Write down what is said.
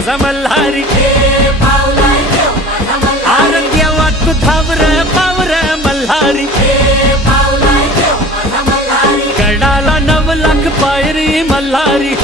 माझा मल्हारी अरे देवा तू धावर पावर मल्हारी गडाला 9 लाख पायरी मल्हारी